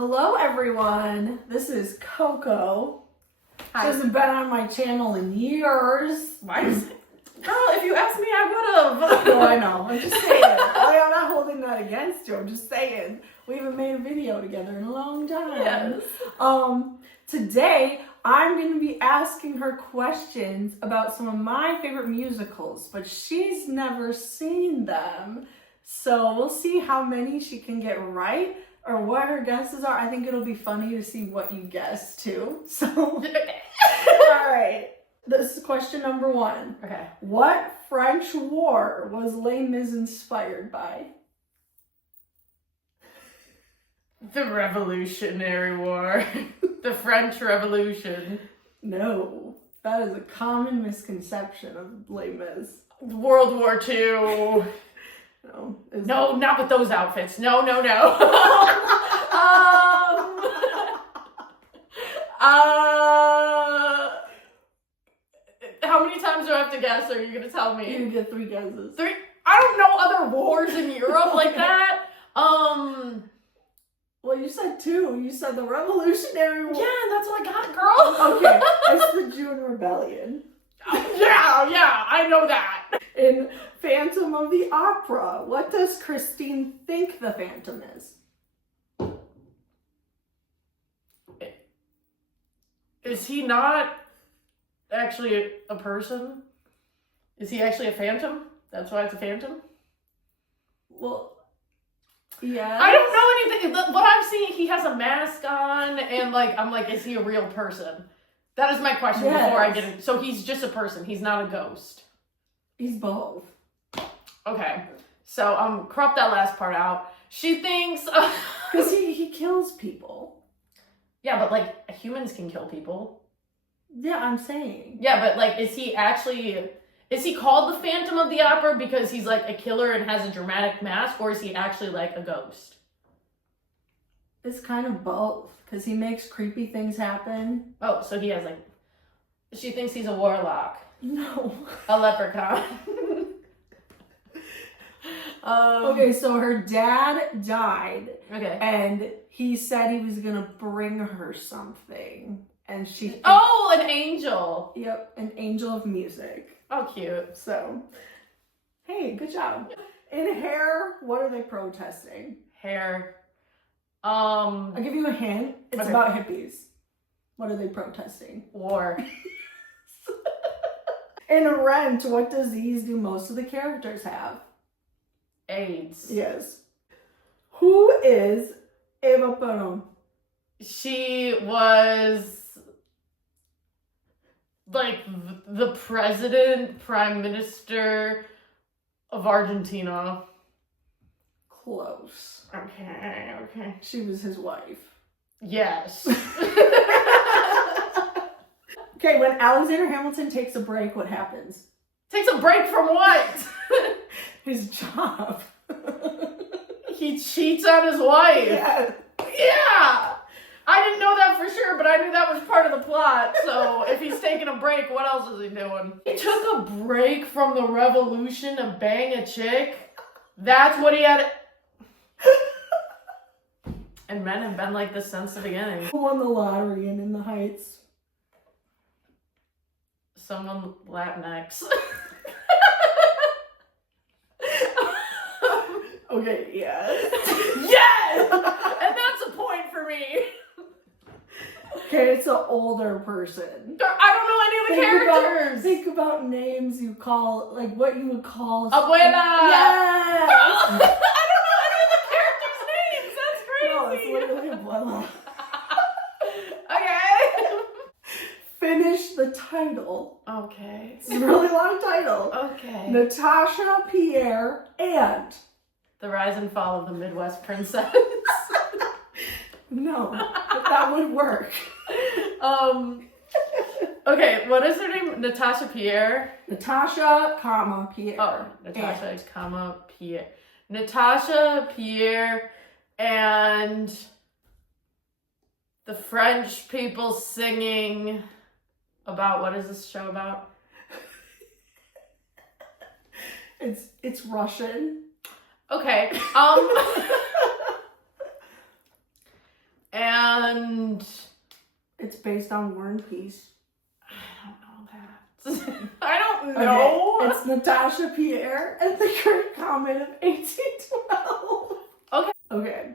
Hello everyone, this is Coco. Hi. She hasn't been on my channel in years. Why is it? Girl, if you asked me, I would've. No, I know, I'm just saying. I'm not holding that against you, I'm just saying. We haven't made a video together in a long time. Yes. Today, I'm going to be asking her questions about some of my favorite musicals, but she's never seen them. So we'll see how many she can get right or what her guesses are. I think it'll be funny to see what you guess too. So, all right. This is question number 1. Okay. What French war was Les Mis inspired by? The Revolutionary War. The French Revolution. No, that is a common misconception of Les Mis. World War II. No, No, not with those outfits. No. How many times do I have to guess? Are you gonna tell me? You get 3 guesses. 3? I don't know other wars in Europe like that. Well, you said 2. You said the Revolutionary War. Yeah, that's what I got, girl. Okay, it's the June Rebellion. Yeah, I know that. In Phantom of the Opera, what does Christine think the Phantom is? Is he not actually a person? Is he actually a phantom? That's why it's a phantom? Well, yeah. I don't know anything. What I'm seeing, he has a mask on, and I'm like, is he a real person? That is my question before I get in. So he's just a person. He's not a ghost. He's both. Okay. So crop that last part out. She thinks Because he kills people. yeah, but humans can kill people. Yeah, I'm saying. Yeah, but is he called the Phantom of the Opera because he's a killer and has a dramatic mask, or is he actually a ghost? It's kind of both, because he makes creepy things happen. Oh, so he has she thinks he's a warlock. No. A leprechaun. Okay, so her dad died, Okay. and he said he was gonna bring her something, and she... Oh, an angel. Yep, an angel of music. Oh, cute. So, hey, good job. In Hair, what are they protesting? Hair. I'll give you a hint. It's Okay. about hippies. What are they protesting? War. In Rent, what disease do most of the characters have? AIDS. Yes. Who is Eva Peron? She was the prime minister of Argentina. Close. Okay. She was his wife. Yes. Okay, when Alexander Hamilton takes a break, what happens? Takes a break from what? His job. He cheats on his wife. Yeah. Yeah. I didn't know that for sure, but I knew that was part of the plot. So if he's taking a break, what else is he doing? He took a break from the revolution to bang a chick. That's what he had. And men have been like this since the beginning. Who won the lottery in the Heights? Someone Latinx. Okay, yes. Yes! And that's a point for me. Okay, it's an older person. I don't know any of the characters. Think about names you call, what you would call... Abuela. Yes! I don't know any of the characters' names. That's crazy. No, it's literally Abuela. Okay. Finish the title. Okay. It's a really long title. Okay. Natasha, Pierre, and... The Rise and Fall of the Midwest Princess. No, but that would work. Okay, what is her name? Natasha Pierre? Natasha, Pierre. Oh, Natasha, Pierre. Natasha, Pierre, and the French people singing about, what is this show about? It's Russian. Okay. And It's based on War and Peace. I don't know that. I don't know. Okay. It's Natasha Pierre and the Great Comet of 1812. Okay. Okay.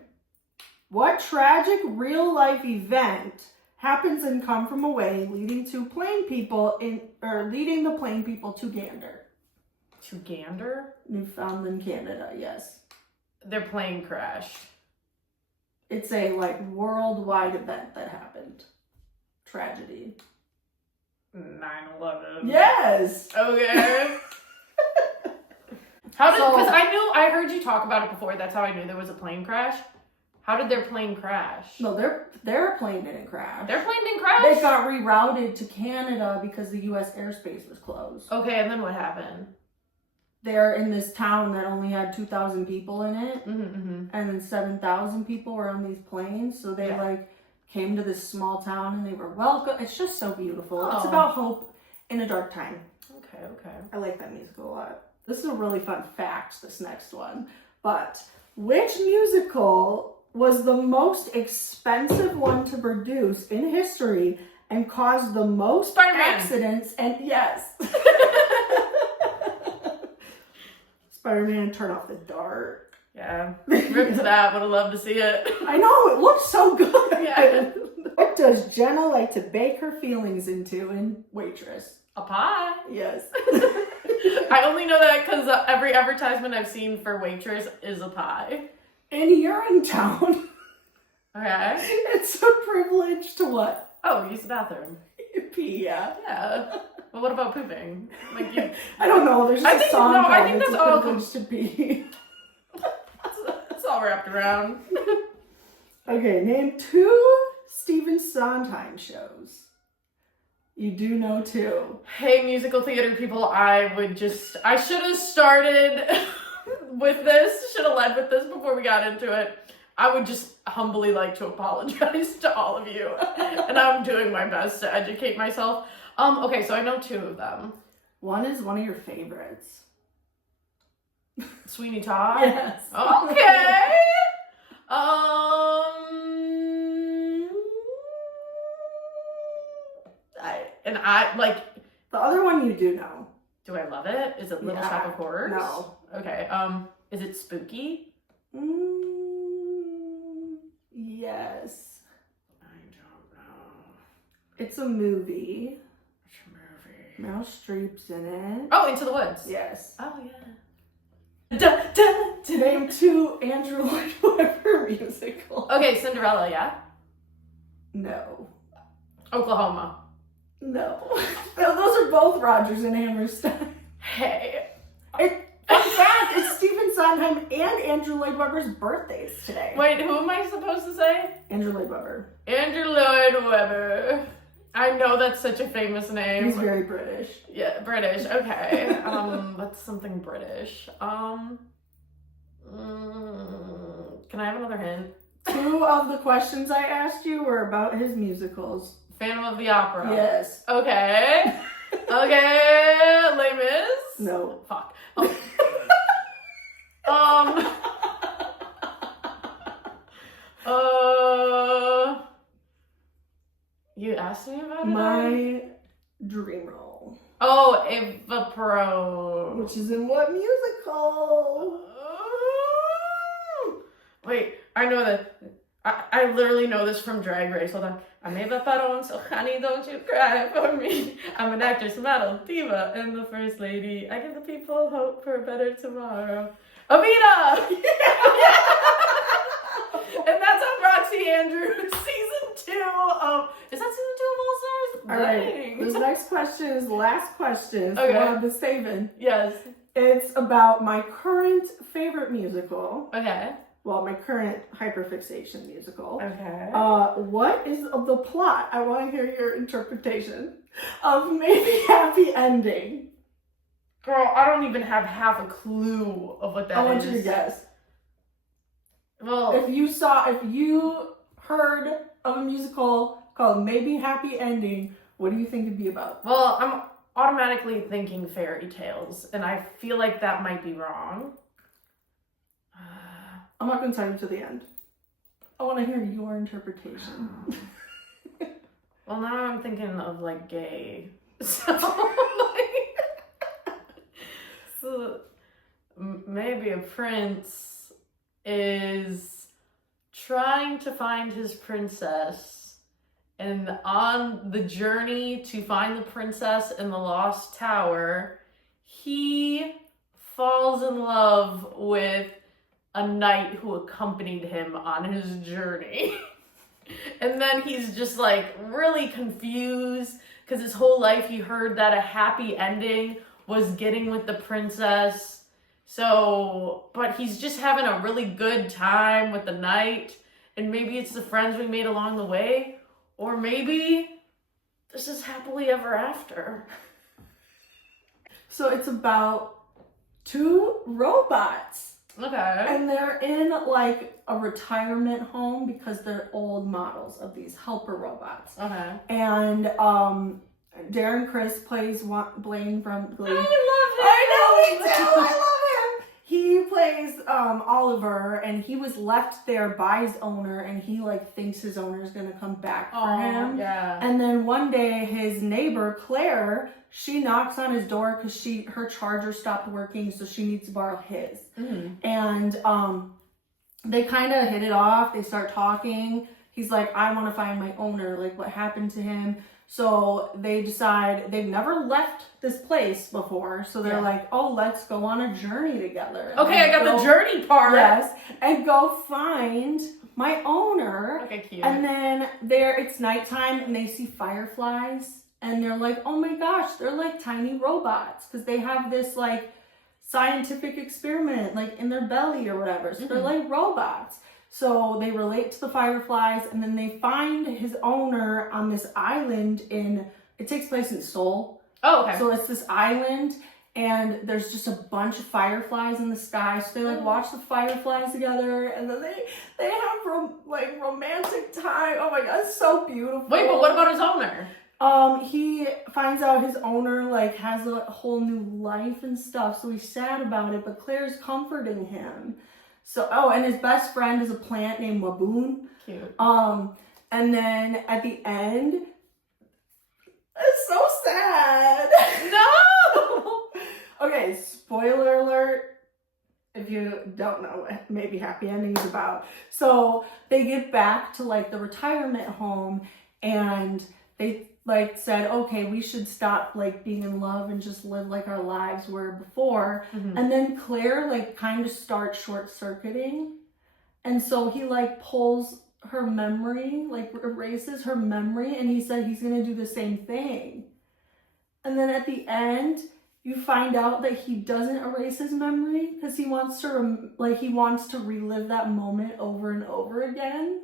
What tragic real-life event happens in Come From Away leading the plain people to Gander? To Gander? Newfoundland, Canada, yes. Their plane crashed. It's a worldwide event that happened. Tragedy. 9/11. Yes. Okay. Because I heard you talk about it before. That's how I knew there was a plane crash. How did their plane crash? No, their plane didn't crash. Their plane didn't crash? They got rerouted to Canada because the U.S. airspace was closed. Okay, and then what happened? They're in this town that only had 2,000 people in it, Mm-hmm. and then 7,000 people were on these planes. So they came to this small town and they were welcome. It's just so beautiful. Oh. It's about hope in a dark time. Okay. I like that musical a lot. This is a really fun fact, this next one. But which musical was the most expensive one to produce in history and caused the most Spider-Man. accidents? And yes. Spider-Man, turn off the dark. Yeah. Rip to that. Would have loved to see it. I know, it looks so good. Yeah. What does Jenna like to bake her feelings into in Waitress? A pie. Yes. I only know that because every advertisement I've seen for Waitress is a pie. In Urinetown, Okay. it's a privilege to what? Oh, use the bathroom. Pee, yeah. Yeah. Well, what about pooping? You, I don't know, there's just a song I called think It's that's a all. Privilege to Pee. It's all wrapped around. Okay, name 2 Stephen Sondheim shows. You do know 2. Hey, musical theater people, I should have started with this, should have led with this before we got into it. I would just humbly like to apologize to all of you. And I'm doing my best to educate myself. Okay, so I know 2 of them. One is one of your favorites. Sweeney Todd? Yes. Okay. The other one you do know. Do I love it? Is it Little Yeah. Shop of Horrors? No. Okay. Is it spooky? Yes. I don't know. It's a movie. Which movie? Meryl Streep's in it. Oh, Into the Woods. Yes. Oh yeah. Name 2 Andrew Lloyd Webber musicals. Okay, Cinderella, yeah? No. Oklahoma. No. Those are both Rodgers and Hammerstein. Hey. Fun fact, it's Stephen Sondheim and Andrew Lloyd Webber's birthdays today. Wait, who am I supposed to say? Andrew Lloyd Webber. Andrew Lloyd Webber. I know that's such a famous name. He's very British. Yeah, British. Okay. What's something British? Can I have another hint? 2 of the questions I asked you were about his musicals. Phantom of the Opera. Yes. Okay. Okay. Les Mis? No. Fuck. You asked me about it? My Dream Role. Oh, Ava Pro. Which is in what musical? Wait, I know that. I literally know this from Drag Race. Hold on. I'm Eva Peron, so honey, don't you cry for me. I'm an actress, model, diva, and the first lady. I give the people hope for a better tomorrow. Avita! And that's on Roxy Andrews, season 2 of... Is that season 2 of All Stars? All right. Dang. This next question is the last question. Okay. We'll have the saving. Yes. It's about my current favorite musical. Okay. Well, my current hyperfixation musical. Okay. What is the plot? I want to hear your interpretation of Maybe Happy Ending. Girl, I don't even have half a clue of what that is. I want you to guess. Well, If you heard of a musical called Maybe Happy Ending, what do you think it'd be about? well, I'm automatically thinking fairy tales, and I feel like that might be wrong. I'm not going to tell you to the end. I want to hear your interpretation. Well, now I'm thinking of like gay. So, like, so maybe a prince is trying to find his princess, and on the journey to find the princess in the Lost Tower, he falls in love with a knight who accompanied him on his journey. And then he's just like really confused because his whole life he heard that a happy ending was getting with the princess. So, but he's just having a really good time with the knight, and maybe it's the friends we made along the way, or maybe this is happily ever after. So it's about 2 robots. Okay. And they're in like a retirement home because they're old models of these helper robots. Okay. And Darren Criss plays Blaine from Glee. I love him. I know, me too. I love him. He plays Oliver, and he was left there by his owner, and he like thinks his owner is gonna come back for him. Yeah. And then one day, his neighbor Claire, she knocks on his door because her charger stopped working, so she needs to borrow his. Mm-hmm. And they kind of hit it off. They start talking. He's like, I want to find my owner. Like, what happened to him? So they decide they've never left this place before. So they're like, oh, let's go on a journey together. Okay, I got the journey part. Yes, and go find my owner. Okay, cute. And then it's nighttime, and they see fireflies. And they're like, oh my gosh, they're like tiny robots. Because they have this like scientific experiment like in their belly or whatever. So they're like robots. So they relate to the fireflies, and then they find his owner on this island it takes place in Seoul. Oh, okay. So it's this island, and there's just a bunch of fireflies in the sky. So they like watch the fireflies together, and then they have romantic time. Oh my god, it's so beautiful. Wait, but what about his owner? He finds out his owner like has a whole new life and stuff, so he's sad about it, but Claire's comforting him. So, and his best friend is a plant named Waboon. Cute. And then at the end, it's so sad. No! Okay, spoiler alert. If you don't know what maybe Happy Ending is about. So they get back to like the retirement home, and they like said, okay, we should stop like being in love and just live like our lives were before. Mm-hmm. And then Claire like kind of starts short circuiting. And so he like pulls her memory, like erases her memory. And he said he's going to do the same thing. And then at the end, you find out that he doesn't erase his memory because he wants to he wants to relive that moment over and over again.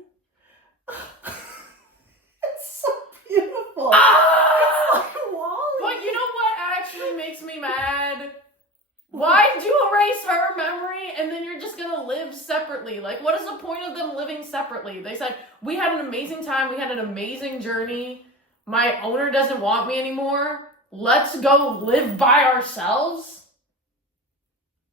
It's so beautiful. Ah! It's like Wall-E. But you know what actually makes me mad? Why'd you erase her memory and then you're just gonna live separately? Like, what is the point of them living separately? They said, we had an amazing time, we had an amazing journey, my owner doesn't want me anymore, let's go live by ourselves?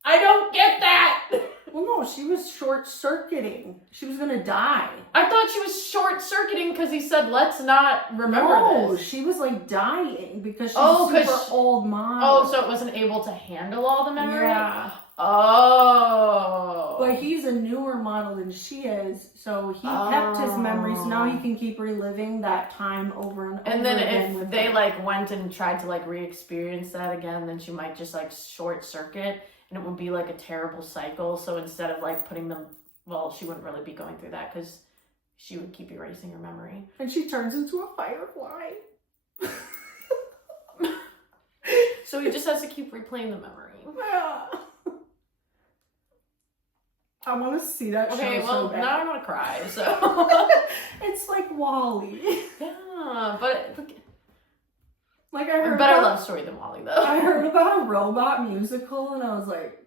I don't get that! Well, no, she was short-circuiting. She was gonna die. I thought she was short-circuiting because he said, let's not remember this. She was like dying because she's Oh, a 'cause super old mom. Oh, so it wasn't able to handle all the memory? Yeah. Oh. But he's a newer model than she is, so he kept his memory, so now he can keep reliving that time over and over And then again if with they her. like went and tried to like re-experience that again, then she might just like short circuit and it would be like a terrible cycle. So instead of like putting them, well, she wouldn't really be going through that because she would keep erasing her memory. And she turns into a firefly. So he just has to keep replaying the memory. Yeah. I want to see that Okay, show well, so bad. now I'm gonna cry, so. It's like Wall-E. Yeah, but Like I heard better about, love story than Wall-E though. I heard about a robot musical and I was like,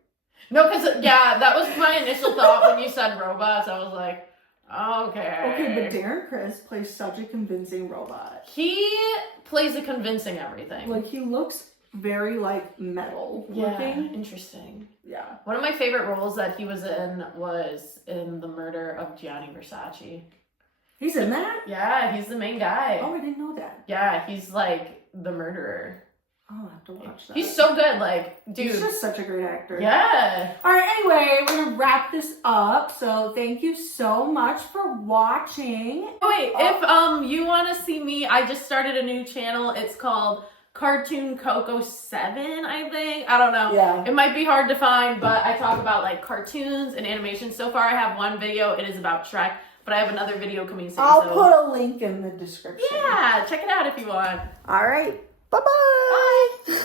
No, because, yeah, that was my initial thought when you said robots. I was like, okay. okay, but Darren Criss plays such a convincing robot. He plays a convincing everything. Like he looks very like metal looking. Interesting. Yeah. One of my favorite roles that he was in the murder of Gianni Versace. He's in that? Yeah, he's the main guy. Oh, I didn't know that. Yeah, he's like the murderer. I'll have to watch that. He's so good, like, dude. He's just such a great actor. Yeah. All right, anyway, we're gonna wrap this up. So thank you so much for watching. Oh, wait, if you want to see me, I just started a new channel. It's called Cartoon Coco 7, I think. I don't know. Yeah. It might be hard to find, but I talk about like cartoons and animation. So far, I have one video. It is about Shrek, but I have another video coming soon. I'll put a link in the description. Yeah, check it out if you want. All right. Bye-bye. Bye.